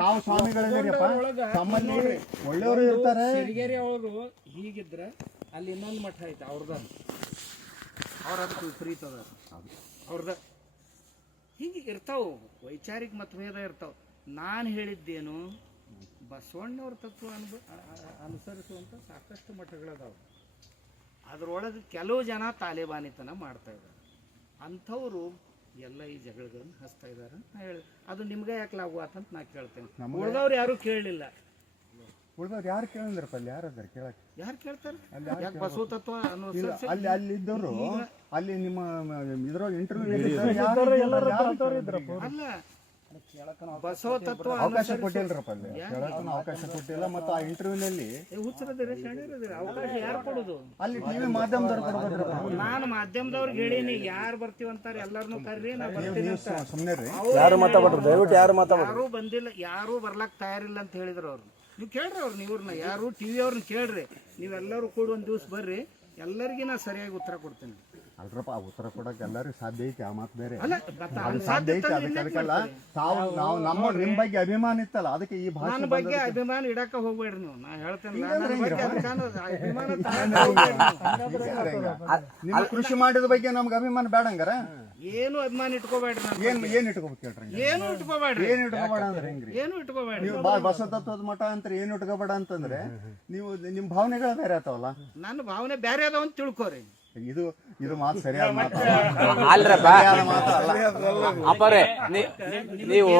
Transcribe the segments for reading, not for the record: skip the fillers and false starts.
ತಾವು ಸ್ವಾಮಿಗಳಿದ್ದೀರಪ್ಪ, ತಮ್ಮಲ್ಲಿ ಒಳ್ಳೆಯವರು ಇರ್ತಾರೆ. ಸಿರಿಗೆರೆ ಅವರು ಹೀಗಿದ್ರೆ ಅಲ್ಲಿ ಇನ್ನೊಂದು ಮಠ ಐತೆ ಅವ್ರದ, ಅವ್ರ ಅದಕ್ಕೆ ವಿಪರೀತ ಅದ ಅವ್ರದ. ಹೀಗೆ ಇರ್ತಾವ, ವೈಚಾರಿಕ ಮತಭೇದ ಇರ್ತಾವ. ನಾನು ಹೇಳಿದ್ದೇನು, ಬಸವಣ್ಣವ್ರ ತತ್ವ ಅನುಸರಿಸುವಂಥ ಸಾಕಷ್ಟು ಮಠಗಳದಾವ. ಅದರೊಳಗೆ ಕೆಲವು ಜನ ತಾಲಿಬಾನಿತನ ಮಾಡ್ತಾ ಇದ್ದಾರೆ. ಅಂಥವ್ರು ಎಲ್ಲ ಈ ಜಗಳಗಳನ್ನು ಹಚ್ತಾ ಇದ್ದಾರೆ ಅಂತ ಹೇಳಿ, ಅದು ನಿಮ್ಗೆ ಯಾಕೆ ಲಾಗುವಾತಂತ ನಾ ಕೇಳ್ತೇನೆ. ಉಳಿದವ್ರು ಯಾರು ಕೇಳಲಿಲ್ಲ. ಉಳಿದವ್ರು ಯಾರು ಕೇಳಿದ್ರಪ್ಪ? ಅಲ್ಲಿ ಯಾರು ಅದಾರ ಕೇಳಕ್ಕೆ? ಯಾರು ಕೇಳ್ತಾರೆ? ಯಾಕೆ ಬಸವ ತತ್ವ ಅಲ್ಲಿ ಅಲ್ಲಿದ್ದವರು ಅಲ್ಲಿ ನಿಮ್ಮ ಇದ್ರೊಳಗೆ ಇಂಟರ್ವ್ಯೂ ಅಲ್ಲ, ಬಸವ ತತ್ವ ಅವಕಾಶ ಕೊಟ್ಟಿಲ್ರಪ್ಪ, ಅಲ್ಲಿ ಕೇಳಕ್ಕೂ ಅವಕಾಶ ಕೊಟ್ಟಿಲ್ಲ. ಮತ್ತು ಆ ಇಂಟರ್ವ್ಯೂನಲ್ಲಿ ಹುಚ್ಚರದಿರ ಶಣಿರದಿರ ಅವಕಾಶ ಯಾರು ಕೊಡೋದು? ಅಲ್ಲಿ ಟಿವಿ ಮಾಧ್ಯಮದವ್ರು ಕೊಡ್ಬೋದ್ರಪ್ಪ. ನಾನು ಮಾಧ್ಯಮದವ್ರಿಗೆ ಹೇಳೀನಿ, ಯಾರು ಬರ್ತೀವಂತಾರೆ ಎಲ್ಲರನ್ನೂ ಕರ್ರಿ, ನಾ ಬರ್ತೀನಿ ಅಂತ. ಸುಮ್ಮನೆ ರೀ, ಯಾರು ಮಾತಾಡ್ರಿ, ದಯವಿಟ್ಟು ಯಾರು ಮಾತಾಡ್ರಿ. ಯಾರೂ ಬಂದಿಲ್ಲ, ಯಾರೂ ಬರ್ಲಾಕ್ ತಯಾರಿಲ್ಲ ಅಂತ ಹೇಳಿದ್ರು ಅವ್ರು. ನೀವು ಕೇಳ್ರಿ ಅವ್ರನ್ನ, ಇವ್ರನ್ನ ಯಾರು ಟಿವಿ ಅವ್ರನ್ನ ಕೇಳ್ರಿ. ನೀವೆಲ್ಲರೂ ಕೂಡ ಒಂದು ದಿವಸ ಬರ್ರಿ, ಎಲ್ಲರಿಗೂ ನಾ ಸರಿಯಾಗಿ ಉತ್ತರ ಕೊಡ್ತೇನೆ. ಅಲ್ರಪ್ಪ, ಉತ್ತರ ಕೊಡಕ್ಕೆ ಎಲ್ಲರಿಗೂ ಸಾಧ್ಯ ಐತಿ, ಆ ಮಾತು ಬೇರೆ. ಅಲ್ಲ, ಅದು ಸಾಧ್ಯ ಐತಿ, ಅದಕ್ಕೆಲ್ಲ ತಾವು ನಾವು ನಿಮ್ಮ ಬಗ್ಗೆ ಅಭಿಮಾನ ಇತ್ತಲ್ಲ, ಅದಕ್ಕೆ ಈ ಭಾಷೆ ನನ್ನ ಬಗ್ಗೆ ಅಭಿಮಾನ ಇಡಕ ಹೋಗ್ಬೇಡ್ರಿ ನೀವು. ನಾ ಹೇಳ್ತೇನೆ, ನಿಮ್ಮ ಕೃಷಿ ಮಾಡಿದ ಬಗ್ಗೆ ನಮ್ಗೆ ಅಭಿಮಾನ ಬೇಡಂಗಾರ? ಏನು ಅಭಿಮಾನ ಇಟ್ಕೋಬೇಡ್ರಿ. ಏನ್ ಇಟ್ಕೋಬೇಕು ಹೇಳ್ರಿ? ಏನು ಇಟ್ಕೋಬೇಡ್ರಿ. ಏನ್ ಇಟ್ಕೋಬೇಡ ಅಂದ್ರೆ ಹೆಂಗ್ರಿ? ಏನು ಇಟ್ಕೋಬೇಡ್ರಿ. ನೀವು ಬಸವ ತತ್ವದ ಮಠ ಅಂತ ಏನು ಇಟ್ಕೋಬೇಡ ಅಂತಂದ್ರೆ ನೀವು ನಿಮ್ ಭಾವನೆಗಳು ಬೇರೆ ಆತಾವಲ್ಲ. ನನ್ನ ಭಾವನೆ ಬೇರೆ ಅದಾವ ಅಂತ ತಿಳ್ಕೋರಿ. ಇದು ಮಾತು ಸರಿಯಾದ ಮಾತು ಅಲ್ರಪ್ಪ ಅಪ್ಪರೇ, ನೀವು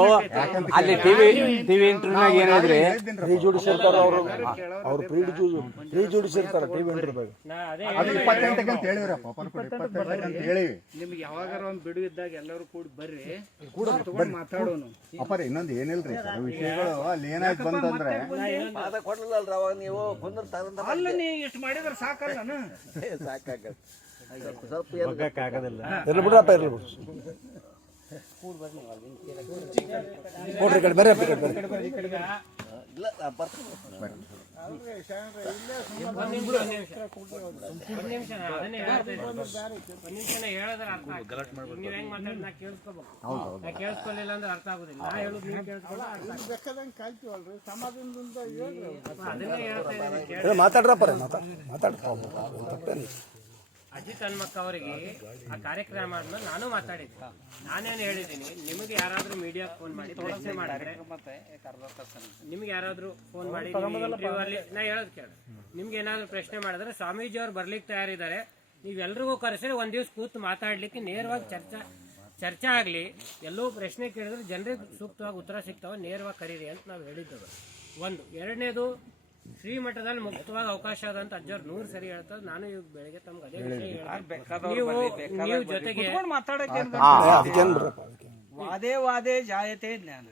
ಅಲ್ಲಿ ಟಿವಿ ಇಂಟರ್ವ್ಯೂನಾಗ ಏನಾದ್ರಿ ಪ್ರೀ ಜೋಡಿಸಿರ್ತಾರ, ಅವ್ರು ಪ್ರೀ ಜೋಡಿಸಿರ್ತಾರ ಟಿವಿ ಇಂಟರ್ವ್ಯೂದಾಗ. ಅದು 28 ಅಂತ ಹೇಳಿವ್ರಪ್ಪ, 28 ಅಂತ ಹೇಳಿವಿ. ನಿಮ್ಗೆ ಯಾವಾಗಾರ ಒಂದು ಬಿಡು ಇದ್ದಾಗ ಎಲ್ಲರೂ ಕೂಡಿ ಬರ್ರಿ, ಮಾತಾಡೋಣ. ಅಪ್ಪರೇ ಇನ್ನೊಂದು ಏನಿಲ್ರಿ ವಿಷಯಗಳು ಅಲ್ಲಿ ಏನಾಯ್ತು ಬಂತಂದ್ರೆ, ಅಲ್ಲ ನೀ ಇಷ್ಟು ಮಾಡಿದ್ರೆ ಸಾಕಲ್ಲ ಸಾಕಾಗಲ್ಲ, ಇರ್ಲಿ ಬಿಡ್ರಪ್ಪ, ಇರ್ಲಿ ಬಿಡ್ರಿ. ನೋಡ್ರಿ ಕಡೆ ಬರ್ರಿ, ಕೇಳಿಸ್ಕೊಳ್ಳಿಲ್ಲ ಅಂದ್ರೆ ಅರ್ಥ ಆಗುದಿಲ್ಲ. ನಾ ಹೇಳುದು ನೀವು ಮಾತಾಡ್ರಪ್ಪ, ಮಾತಾಡ್ರಿ. ಅಜಿತ್ ಹನುಮಕ್ಕ ಅವರಿಗೆ ಆ ಕಾರ್ಯಕ್ರಮ ಆದ್ಮೇಲೆ ನಾನು ಮಾತಾಡಿದ್ದೆ. ನಾನೇನು ಹೇಳಿದ್ದೀನಿ, ನಿಮಗೆ ಯಾರಾದ್ರೂ ಮೀಡಿಯಾ ಫೋನ್ ಮಾಡಿ ಪ್ರಶ್ನೆ ಮಾಡಿದ್ರೆ, ನಿಮ್ಗೆ ಯಾರಾದ್ರೂ ಫೋನ್ ಮಾಡಿ ನಾ ಹೇಳೋದು ಕೇಳಿ, ನಿಮ್ಗೆ ಏನಾದ್ರು ಪ್ರಶ್ನೆ ಮಾಡಿದ್ರೆ ಸ್ವಾಮೀಜಿ ಅವ್ರು ಬರ್ಲಿಕ್ಕೆ ತಯಾರಿದ್ದಾರೆ, ನೀವೆಲ್ರಿಗೂ ಕರೆಸಿದ್ರೆ ಒಂದ್ ದಿವ್ಸ ಕೂತು ಮಾತಾಡ್ಲಿಕ್ಕೆ ನೇರವಾಗಿ ಚರ್ಚೆ ಆಗ್ಲಿ. ಎಲ್ಲೋ ಪ್ರಶ್ನೆ ಕೇಳಿದ್ರೆ ಜನರಿಗೆ ಸೂಕ್ತವಾಗಿ ಉತ್ತರ ಸಿಗ್ತಾವ, ನೇರವಾಗಿ ಕರೀರಿ ಅಂತ ನಾವು ಹೇಳಿದ್ದೇವೆ. ಒಂದು. ಎರಡನೇದು, ಶ್ರೀಮಠದಲ್ಲಿ ಮುಕ್ತವಾಗಿ ಅವಕಾಶ ಅದ ಅಂತ ಅಜ್ಜವ್ರು 100 ಸರಿ ಹೇಳ್ತಾರೆ. ನಾನು ಈಗ ಬೆಳಿಗ್ಗೆ ತಮ್ಗೆ ಅದೇ ವಿಷಯ ನೀವು ಜೊತೆಗೆ ಮಾತಾಡಕ್ಕೆ ವಾದೇ ಜಾಯತೆ ಜ್ಞಾನ,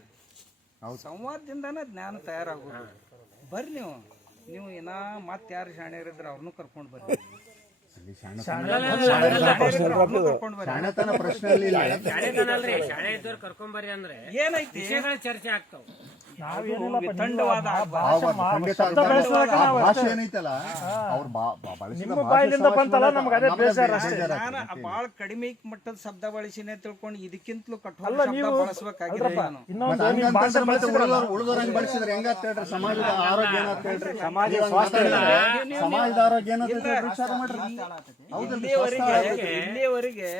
ಸಂವಾದದಿಂದಾನ ಜ್ಞಾನ ತಯಾರಾಗೋದು. ಬರ್ರಿ ನೀವು ಏನ ಮತ್ತೆ ಯಾರು ಶಾಣ್ಯರಿದ್ರೆ ಅವ್ರನ್ನೂ ಕರ್ಕೊಂಡು ಬರ್ರಿ. ಶಾಲೆ ಇದ್ದವ್ರು ಕರ್ಕೊಂಬರ್ರಿ ಅಂದ್ರೆ ಏನೈತಿ, ವಿಷಯಗಳ ಚರ್ಚೆ ಆಗ್ತಾವ. ಭಾಷೆ ಏನೈತಲ್ಲ ಅವ್ರ ಬಾಳ ಕಡಿಮೆ ಮಟ್ಟದ ಶಬ್ದ ಬಳಸಿನೇ ತಿಳ್ಕೊಂಡು ಇದಕ್ಕಿಂತಲೂ ಕಠೋರ ಶಬ್ದ ಬಳಸಬೇಕಾಗಿಲ್ಲ. ಉಳಿದವ್ರಂಗ್ ಬಳಸಿದ್ರೆ ಹೆಂಗಾತ್ ಹೇಳ್ರಿ? ಸಮಾಜದ ಆರೋಗ್ಯ ಏನಂತ ಹೇಳ್ರಿ? ಸಮಾಜದ ಆರೋಗ್ಯ ಏನಂತ ವಿಚಾರ ಮಾಡ್ರಿ. ಇಲ್ಲಿಯವರೆಗೆ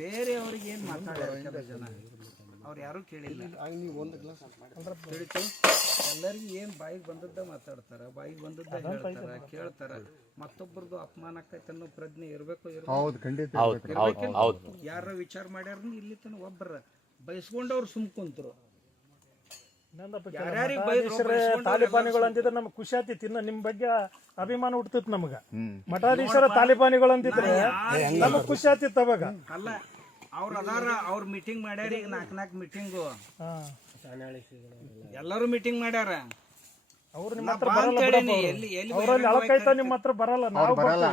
ಬೇರೆಯವರಿಗೆ ಏನ್ ಮಾತಾಡ್ತಾರೆ ಜನ, ಅವ್ರು ಯಾರು ಕೇಳಿಲ್ಲ. ತಿಳಿತು, ಎಲ್ಲರಿಗೂ ಏನ್ ಬಾಯಿಗೆ ಬಂದದ್ದ ಮಾತಾಡ್ತಾರ, ಬಾಯಿಗೆ ಬಂದದ್ದ ಹೇಳ್ತಾರ, ಕೇಳ್ತಾರ. ಮತ್ತೊಬ್ಬರದು ಅಪಮಾನ ಆಕೈತೆ ಅನ್ನೋ ಪ್ರಜ್ಞೆ ಇರ್ಬೇಕು. ಯಾರ ವಿಚಾರ ಮಾಡ್ಯಾರ ಇಲ್ಲಿ ತನ ಒಬ್ಬರ ಬಯಸ್ಕೊಂಡವ್ರು ಸುಮ್ ಕುಂತರು. ತಾಲಿಬಾನಿಗಳು ಅಂತಿದ್ರೆ ನಮ್ಗೆ ಖುಷಿ ಆಗ್ತಿತ್ತು. ಇನ್ನ ನಿಮ್ ಬಗ್ಗೆ ಅಭಿಮಾನ ಹುಡ್ತಿತ್ತು ನಮ್ಗ. ಮಠಾಧೀಶರ ತಾಲಿಬಾನಿಗಳು ಅಂತಿದ್ರೆ ನಮಗ್ ಖುಷಿ ಆಗ್ತಿತ್ತು ಅವಾಗ. ಅಲ್ಲ, ಅವ್ರ ಅದಾರ, ಅವ್ರ ಮೀಟಿಂಗ್ ಮಾಡ್ಯಾರ. ಈಗ 4 ಮೀಟಿಂಗು ಎಲ್ಲರೂ ಮೀಟಿಂಗ್ ಮಾಡ್ಯಾರ. ಅವ್ರು ನಿಮ್ಮ ಹತ್ರ ಬರಲ್ಲ, ಅವ್ರಲ್ಲಿ ಅಳಕೈತ ನಿಮ್ಮ ಹತ್ರ ಬರಲ್ಲ. ನಾವು ಬರಲ್ಲ,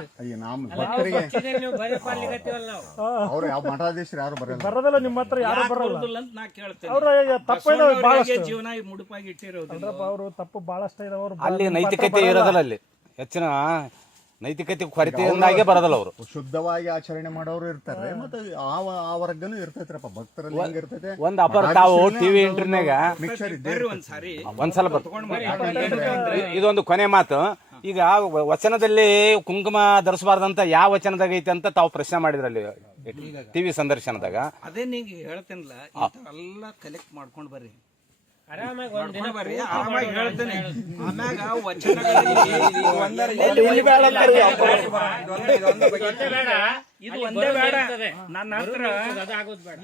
ಮಠಾಧೀಶರು ಯಾರು ಬರೋದಿಲ್ಲ, ನಿಮ್ಮ ಹತ್ರ ಯಾರು ಬರಲ್ಲ ಅಂತ ನಾ ಕೇಳ್ತೇನೆ. ಅವ್ರ ತಪ್ಪು ಜೀವನ ಮುಡುಪಾಗಿ ಇಟ್ಟಿರೋದು. ಅವರು ತಪ್ಪು ಬಹಳಷ್ಟ ಇದೆ. ಅಲ್ಲಿ ನೈತಿಕತೆ ಇರೋದಲ್ಲ, ಅಲ್ಲಿ ಹೆಚ್ಚಿನ ನೈತಿಕತೆ ಕೊರತೆಯಿಂದಾಗೆ ಬರೋದಲ್ಲ ಅವರು. ಶುದ್ಧವಾಗಿ ಆಚರಣೆ ಮಾಡೋರು ಇರ್ತಾರೆ, ಮತ್ತೆ ಆ ವರ್ಗನೂ ಇರ್ತೈತ್ರಪ್ಪ, ಭಕ್ತರಲ್ಲಿ ಹೆಂಗ್ ಇರ್ತೈತೆ. ಒಂದ್ ಅಪರ ತಾವು ಟಿವಿ ಇಂಟರ್ನ್ಯಾಗ ಮಿಕ್ಸರ್ ಇದ್ದೇ ಒಂದ್ಸಲ ಇದೊಂದು ಕೊನೆ ಮಾತು. ಈಗ ವಚನದಲ್ಲಿ ಕುಂಕುಮ ಧರಿಸಬಾರ್ದಂತ ಯಾವ ವಚನದಾಗ ಐತೆ ಅಂತ ತಾವು ಪ್ರಶ್ನೆ ಮಾಡಿದ್ರಲ್ಲಿ ಟಿವಿ ಸಂದರ್ಶನದಾಗ. ಅದೇ ನಿಂಗೆ ಹೇಳ್ತೇನಲ್ಲ, ಎಲ್ಲ ಕಲೆಕ್ಟ್ ಮಾಡ್ಕೊಂಡ್ ಬರ್ರಿ, ಆರಾಮಾಗಿ ಒಂದ್ ದಿನ ಬರ್ರಿ, ಆರಾಮಾಗಿ ಹೇಳ್ತೇನೆ. ಆಮ್ಯಾಗ ವಚನಗಳಲ್ಲಿ ಇದು ಒಂದೇ ಬೇಡ, ನನ್ನ ಹತ್ರ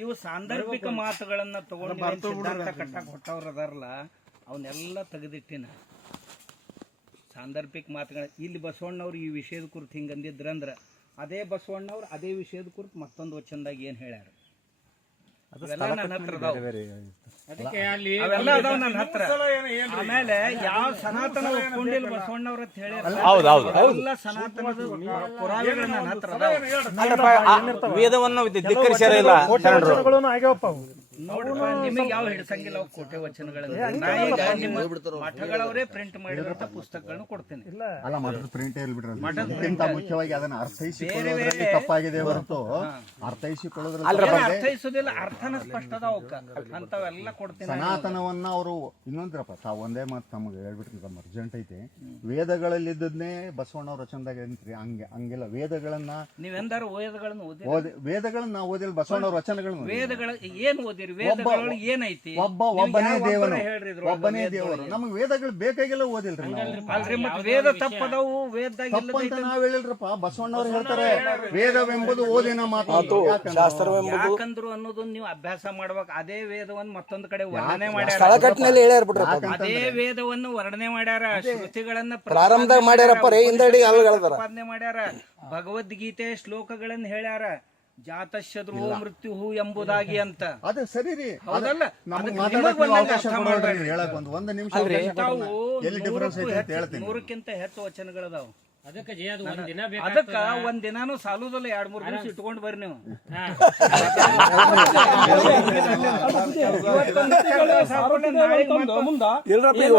ಇವು ಸಾಂದರ್ಭಿಕ ಮಾತುಗಳನ್ನ ತಗೊಂಡು ಸಿದ್ಧಾಂತ ಕಟ್ಟಕ್ ಹೊಟ್ಟವ್ರ ಅದಾರಲ್ಲ, ಅವನ್ನೆಲ್ಲ ತೆಗೆದಿಟ್ಟಿನ. ಸಾಂದರ್ಭಿಕ ಮಾತುಗಳ ಇಲ್ಲಿ ಬಸವಣ್ಣವ್ರು ಈ ವಿಷಯದ ಕುರಿತು ಹಿಂಗ ಅಂದಿದ್ರಂದ್ರ, ಅದೇ ಬಸವಣ್ಣವ್ರು ಅದೇ ವಿಷಯದ ಕುರಿತು ಮತ್ತೊಂದು ವಚನದಾಗ ಏನ್ ಹೇಳ್ಯಾರ, ಅವೆಲ್ಲ ನನ್ನ ಹತ್ರ ಅದಾವ. ಅದಕ್ಕೆ ಅಲ್ಲಿ ಅವೆಲ್ಲ ಅದಾವ ನನ್ನ ಹತ್ರ. ಆಮೇಲೆ ಯಾವ ಸನಾತನ ಒಪ್ಕೊಂಡಿಲ್ಲ ಬಸವಣ್ಣವ್ರ ಅಂತ ಹೇಳ್ಯಾರ, ಹೌದೌದು ಎಲ್ಲ ಸನಾತನದ ಪುರಾವೆಗಳು ನನ್ನ ಹತ್ರ ಅದಾವ. ವೇದವನ್ನು ಧಿಕ್ಕರಿಸ್ಯಾರ ಇಲ್ಲ ಶರಣರು. ವಚನಗಳೂ ಆಗ್ಯಾವಪ್ಪ ಅವು. ನೋಡ್ರಪ್ಪ, ನಿಮಗೆ ಯಾವ ಹಿಡ್ಸಂಗಿಲ್ಲ ಅವು ಕೋಟೆ ವಚನಗಳನ್ನ. ನಾ ಈಗ ನಿಮ್ಮ ಮಠಗಳವರೇ ಪ್ರಿಂಟ್ ಮಾಡಿದಂತ ಪುಸ್ತಕಗಳನ್ನು ಕೊಡ್ತೇನೆ. ಅಲ್ಲ, ಮಠದ ಪ್ರಿಂಟ್ ಇರ್ಬಿಟ್ರೆ ಅದಕ್ಕಿಂತ ಮುಖ್ಯವಾಗಿ ಅದನ್ನ ಅರ್ಥೈಸಿಕೊಳ್ಳೋದ್ರಲ್ಲಿ ತಪ್ಪಾಗಿದೆ ಹೊರತು ಅರ್ಥೈಸಿಕೊಳ್ಳೋದ್ರಲ್ಲಿ ಅರ್ಥೈಸೋದಿಲ್ಲ, ಅರ್ಥನ ಸ್ಪಷ್ಟ ಅದಾವ ಅಂತವೆಲ್ಲ ಕೊಡ್ತೀನಿ. ಸನಾತನವನ್ನ ಅವರು ಇನ್ನೊಂದ್ರಪ್ಪ, ತಾವು ಒಂದೇ ಮಾತು ತಮಗೆ ಹೇಳ್ಬಿಟ್ರಿ, ನಮ್ಮ ಅರ್ಜೆಂಟ್ ಐತೆ. ವೇದಗಳಲ್ಲಿ ಇದ್ದದ್ನೇ ಬಸವಣ್ಣವ್ರ ರಚನೆದಾಗ ಏನ್ರಿ ಹಂಗೆಲ್ಲ ವೇದಗಳನ್ನ ನೀವೆಂದಾರು ವೇದಗಳನ್ನು ವೇದಗಳನ್ನ ನಾವು ಓದಿಲ್ಲ, ಬಸವಣ್ಣವ್ರ ರಚನೆಗಳನ್ನ ವೇದಗಳ ಏನ್ ಓದಿರಿ? ವೇದಗಳಲ್ಲಿ ಏನೈತಿ? ಒಬ್ಬನೇ ದೇವರು, ಹೇಳ್ರಿ ಒಬ್ಬನೇ ದೇವರು. ನಮಗೆ ವೇದಗಳು ಬೇಕಾಗಿಲ್ಲ, ಓದಿಲ್ರಿ ನಾವು. ಅಲ್ರಿ, ಮತ್ತೆ ವೇದ ತಪ್ಪದವು, ವೇದದಾಗ ತಪ್ಪಂತ ನಾವ್ ಹೇಳಿಲ್ರಪ್ಪ. ಬಸವಣ್ಣವ್ರು ಹೇಳ್ತಾರೆ ವೇದವೆಂಬುದು ಓದಿನ ಮಾತು, ಯಾಕಂದ್ರು ಅನ್ನೋದನ್ನ ನೀವು ಅಭ್ಯಾಸ ಮಾಡ್ಬೇಕು. ಅದೇ ವೇದವನ್ನು ಮತ್ತೊಂದು ಕಡೆ ವರ್ಣನೆ ಮಾಡ್ಯಾರ, ಸ್ಥಳಕಟ್ಟಿನಲ್ಲಿ ಹೇಳ್ಯಾರ ಬಿಡ್ರಿ, ಅದೇ ವೇದವನ್ನು ವರ್ಣನೆ ಮಾಡ್ಯಾರ, ಶ್ರುತಿಗಳನ್ನ ಪ್ರಾರಂಭದಾಗ ಮಾಡ್ಯಾರಪ್ಪ, ಹಿಂದಡಿ ಪ್ರತಿಪಾದನೆ ಮಾಡ್ಯಾರ, ಭಗವದ್ಗೀತೆ ಶ್ಲೋಕಗಳನ್ನ ಹೇಳ್ಯಾರ, ಜಾತಶತ್ರು ಮೃತ್ಯು ಎಂಬುದಾಗಿ ಅಂತ. ಅದು ಸರಿ ರೀ, ಹೌದಲ್ಲ? ನಮಗೆ ಮಾತಾಡಕ್ಕೆ ಅವಕಾಶ ಕೊಡೋದ್ರಿ. ಹೇಳಕ್ ಒಂದು ನಿಮಿಷ ಎಲ್ಲಿ ಡಿಫರೆನ್ಸ್ ಐತೆ ಅಂತ ಹೇಳ್ತೀನಿ. 100ಕ್ಕಿಂತ ಹೆಚ್ಚು ವಚನಗಳದಾವ. ಅದಕ್ಕೆ ಜಿ ಅದು ಒಂದ್ ದಿನ ಅದಕ್ಕ ಒಂದ್ ದಿನಾನು ಸಾಲುದಲ್ಲ, 2-3 ದಿವಸ ಇಟ್ಕೊಂಡ್ ಬರ್ರಿ ನೀವು.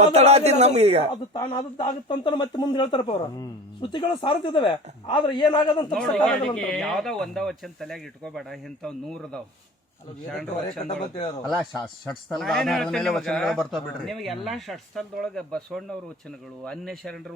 ಒತ್ತಡ ಆಗ್ತಿದ್ ನಮ್ಗೆ ಈಗ. ಅದು ತಾನು ಆಗುತ್ತಂತ ಮತ್ತೆ ಮುಂದೆ ಹೇಳ್ತಾರಪ್ಪ ಅವ್ರ. ಶ್ರುತಿಗಳು ಸಾರ್ತಿದಾವೆ, ಆದ್ರೆ ಏನಾಗದಂತ ಯಾವ್ದೋ ಒಂದ ವಚನ ತಲೆಯಾಗ ಇಟ್ಕೋಬೇಡ, ಇಂಥವ್ 100 ಅದಾವ. ಅಲ್ಲ, ಷಟ್ಸ್ಥಲದ ಆಧಾರದ ಮೇಲೆ ವಚನಗಳು ಬರ್ತಾವ ಬಿಡ್ರಿ. ನಿಮ್ಗೆ ಎಲ್ಲಾ ಷಟ್ಸ್ಥಲದೊಳಗ ಬಸವಣ್ಣವ್ರ ವಚನಗಳು, ಅನ್ಯ ಶರಣರು